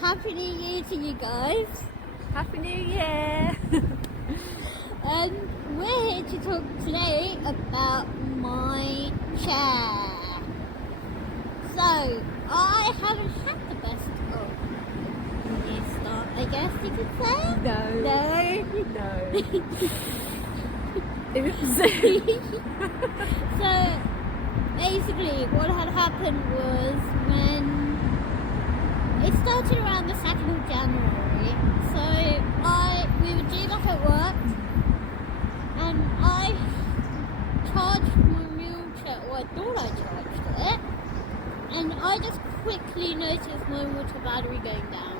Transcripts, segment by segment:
Happy New Year to you guys. Happy New Year! We're here to talk today about my chair. So, I haven't had the best of New Year's start, I guess you could say. No. Oops. So, basically, what had happened was when it started around the 2nd of January. So, we were due back at work, and I charged my wheelchair, or I thought I charged it, and I just quickly noticed my water battery going down.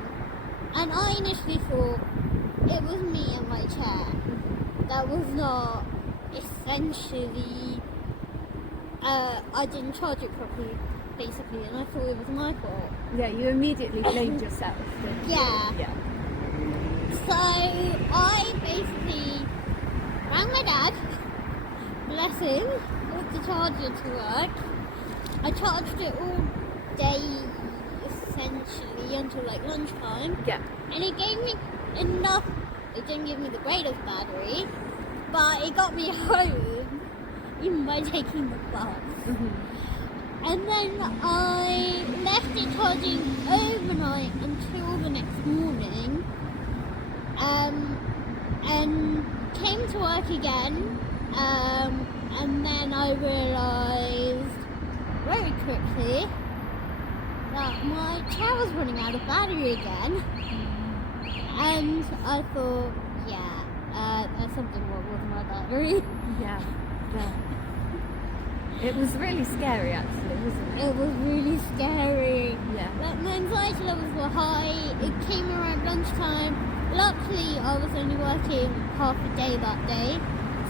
And I initially thought it was me and my chair. That was not essentially, I didn't charge it properly, basically, and I thought it was my fault. Yeah, you immediately blamed yourself, didn't you? Yeah. So I basically rang my dad, bless him, with the charger to work. I charged it all day, essentially, until like lunchtime. Yeah. And it gave me enough. It didn't give me the greatest battery, but it got me home, even by taking the bus. Mm-hmm. And then I left it charging overnight until the next morning, and came to work again, and then I realised very quickly that my chair was running out of battery again, and I thought, there's something wrong with my battery. Yeah. It was really scary, actually, wasn't it? It was really scary. Yeah. Like, my anxiety levels were high. It came around lunchtime. Luckily, I was only working half a day that day,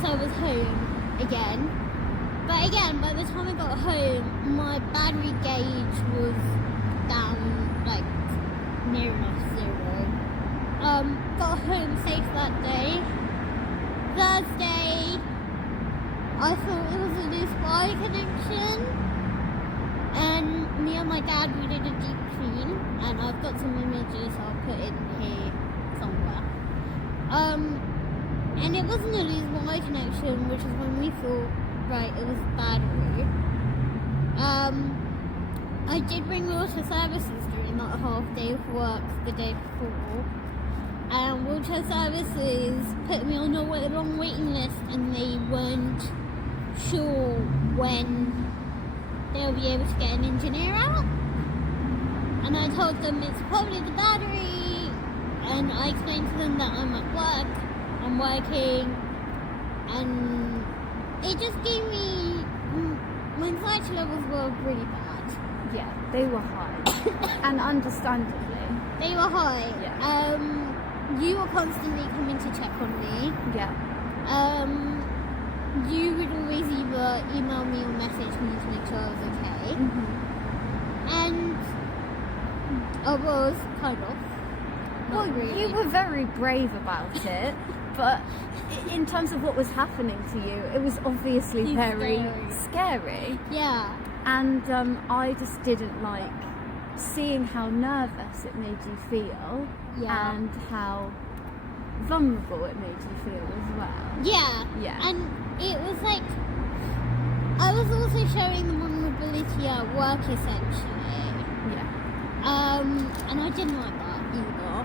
so I was home again. But again, by the time I got home, my battery gauge was down, like, near enough zero. Got home safe that day. Thursday, I thought it was a loose wire connection, and me and my dad, we did a deep clean, and I've got some images I'll put in here somewhere. And it wasn't a loose wire connection, which is when we thought, right, it was battery. I did ring water services during that half day of work the day before. And wheelchair services put me on a long waiting list, and they weren't sure when they'll be able to get an engineer out. And I told them it's probably the battery, and I explained to them that I'm at work, I'm working, and it just gave me, my anxiety levels were really bad. Yeah, they were high. And understandably. They were high. Yeah. You were constantly coming to check on me. Yeah. You would always either email me or message me to make sure I was okay. Mm-hmm. And I was kind of. Well, Really. you were very brave about it, but in terms of what was happening to you, it was obviously very scary. Yeah. And I just didn't like seeing how nervous it made you feel, and how vulnerable it made you feel as well. Yeah. And it was like, I was also showing the vulnerability at work, essentially. Yeah. And I didn't like that either.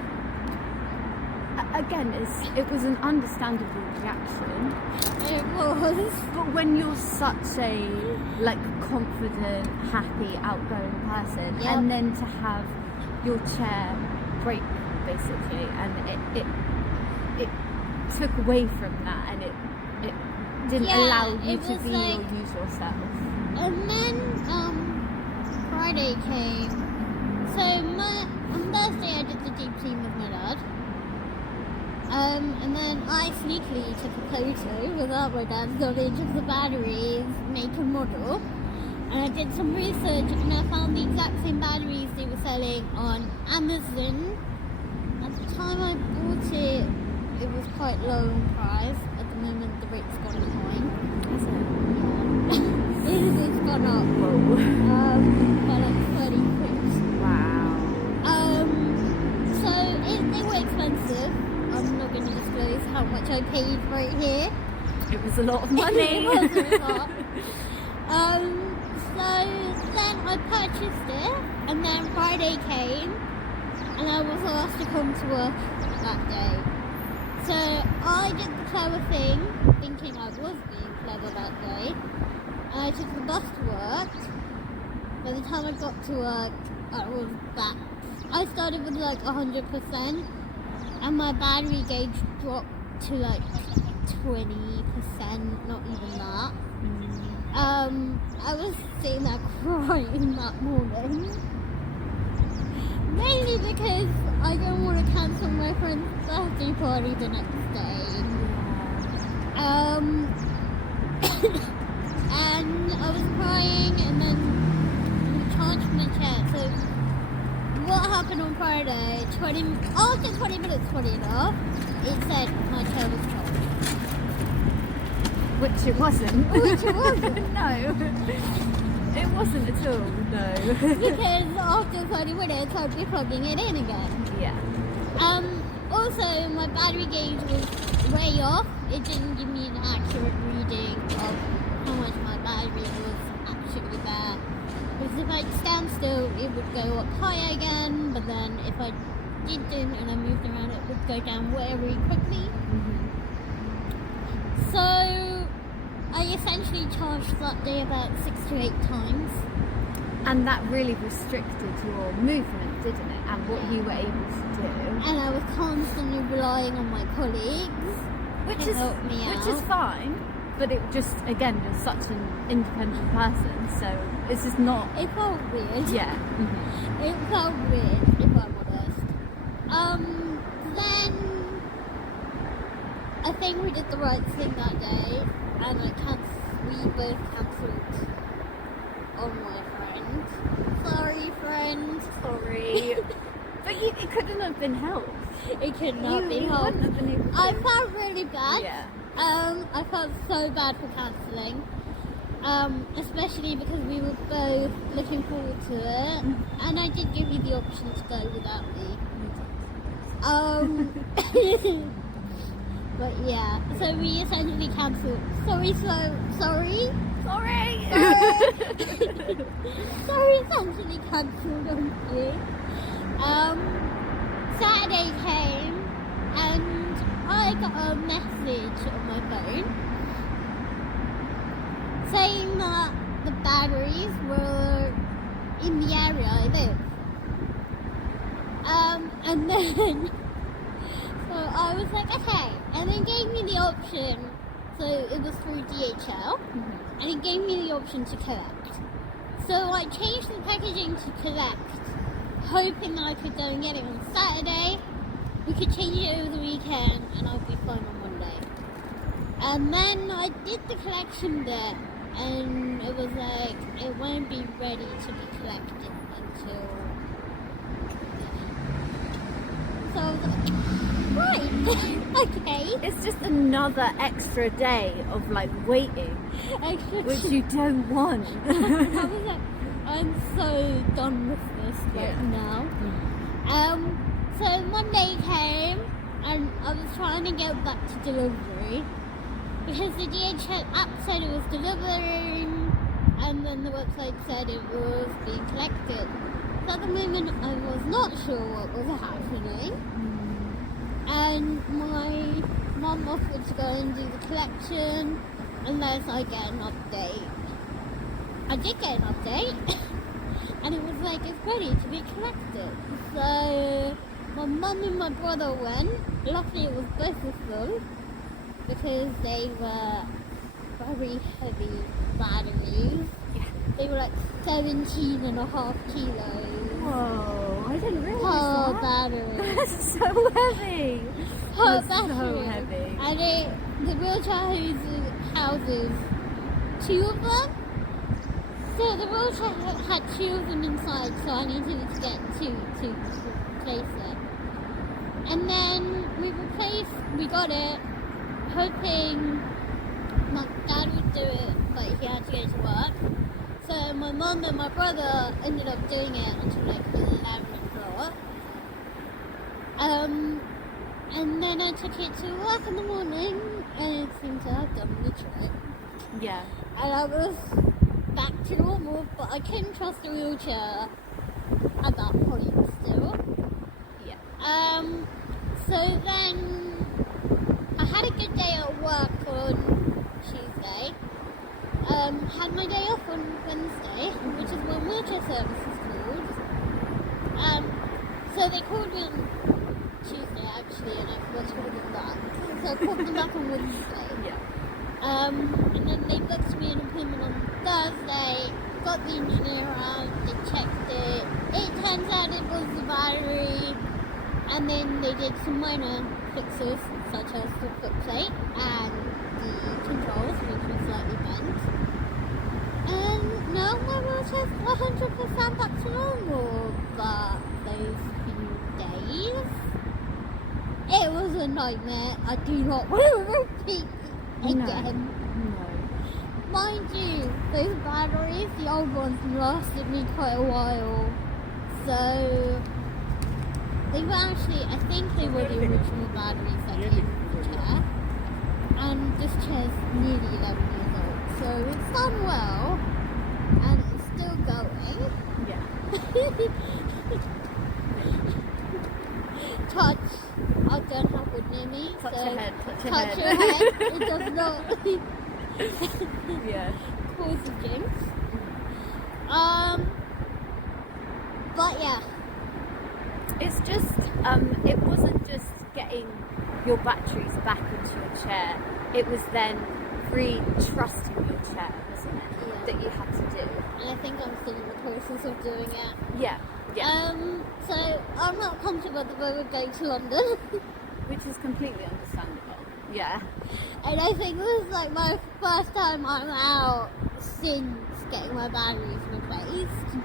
Again, it was an understandable reaction. It was. But when you're such a confident, happy, outgoing person, Yep. and then to have your chair break basically, and it took away from that, and it didn't allow you to be your usual self. And then Friday came. So on Thursday I did the deep clean with my dad. And then I sneakily took a photo without my dad's knowledge of the batteries, make and model. And I did some research, and I found the exact same batteries they were selling on Amazon. At the time I bought it, it was quite low in price. At the moment the rate's gone high. Is it? Yeah. It's gone up. Whoa. By like 30 quid. Wow. I paid right here. It was a lot of money. It was a lot. So then I purchased it, and then Friday came, and I was asked to come to work that day. So I did the clever thing, thinking I was being clever that day, and I took the bus to work. By the time I got to work, I was back. I started with like 100%, and my battery gauge dropped to like 20%, not even that. I was sitting there crying that morning, mainly because I didn't want to cancel my friend's birthday party the next day. And I was crying, and then we charged my chair. So what happened on Friday? After 20 minutes putting it off, it said my chair was charged. Which it wasn't. Which it wasn't. No. It wasn't at all, no. Because after 30 minutes, I'd be plugging it in again. Yeah. Also, my battery gauge was way off. It didn't give me an accurate reading of how much my battery was actually there. Because if I stand still, it would go up higher again. But then if I didn't and I moved around, it would go down very quickly. So I essentially charged that day about 6 to 8 times. And that really restricted your movement, didn't it? And what you were able to do. And I was constantly relying on my colleagues to help me out. Which is fine, but it just, again, you're such an independent person, so it's just not... It felt weird. Yeah. It felt weird, if I'm honest. Then I think we did the right thing that day, and we both cancelled on my friend. Sorry, friend. Sorry. But it couldn't have been helped. It could not be helped. Wouldn't have been able to. I felt really bad. Yeah. I felt so bad for cancelling. Especially because we were both looking forward to it. And I did give you the option to go without me. But yeah, so we essentially cancelled. Sorry. Sorry, essentially cancelled on you. Saturday came, and I got a message on my phone saying that the batteries were in the area I live. And then so I was like, okay, and then gave me the option. So it was through DHL, and it gave me the option to collect. So I changed the packaging to collect, hoping that I could go and get it on Saturday. We could change it over the weekend, and I'll be fine on Monday. And then I did the collection bit, and it was like, it won't be ready to be collected until... So I was like, right, okay. It's just another extra day of like waiting, which you don't want. I was like, I'm so done with this right now. So Monday came, and I was trying to get back to delivery because the DHL app said it was delivering, and then the website said it was being collected. So at the moment, I was not sure what was happening, and my mum offered to go and do the collection unless I get an update. I did get an update, and it was like, it's ready to be collected. So my mum and my brother went. Luckily it was both of them, because they were very heavy batteries. Yeah. They were like 17.5 kilos. Whoa, I didn't realise Per that. battery. That's so heavy. Per That's battery. so heavy. And the wheelchair houses 2 of them. So the wheelchair had 2 of them inside, so I needed to get 2 to replace it. And then we got it, hoping my dad would do it, but he had to go to work. So my mum and my brother ended up doing it until like 11 o'clock. And then I took it to work in the morning, and it seemed to have done the trick. Yeah. And I was back to normal, but I couldn't trust the wheelchair at that point still. Yeah. So then I had a good day at work on Tuesday. Had my day off on Wednesday, which is when wheelchair service is called. So they called me on Tuesday actually, and I forgot to call them back. So I called them back on Wednesday. Yeah. And then they booked me an appointment on Thursday, got the engineer out, they checked it. It turns out it was the battery, and then they did some minor fixes, such as the foot plate and the controls, which was slightly bent. And now my wheelchair's 100% back to normal, but those few days, it was a nightmare. I do not want to repeat it again. No. Mind you, those batteries, the old ones, lasted me quite a while. So, they were actually, I think they were the original batteries that came with the chair. And this chair's nearly 11 years old. So, it's done well. And it's still going. Yeah. Touch. I don't have wood near me. Touch so your head. Touch your touch head. your head. It does not Yeah. cause a jinx. But yeah. It's just, it wasn't just getting your batteries back into your chair. It was then re-trusting your chair, wasn't it? Yeah. That you had to do. And I think I'm still in the process of doing it. Yeah. Yeah. So I'm not comfortable at the moment going to London. Which is completely understandable. Yeah. And I think this is like my first time I'm out since getting my batteries replaced.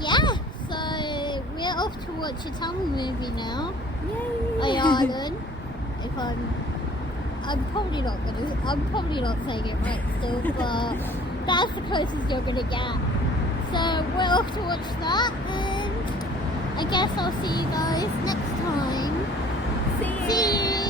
Yeah, so we're off to watch a Tamil movie now. Yay! Ireland. If I'm probably not saying it right still, but that's the closest you're gonna get. So we're off to watch that, and I guess I'll see you guys next time. See you! See you!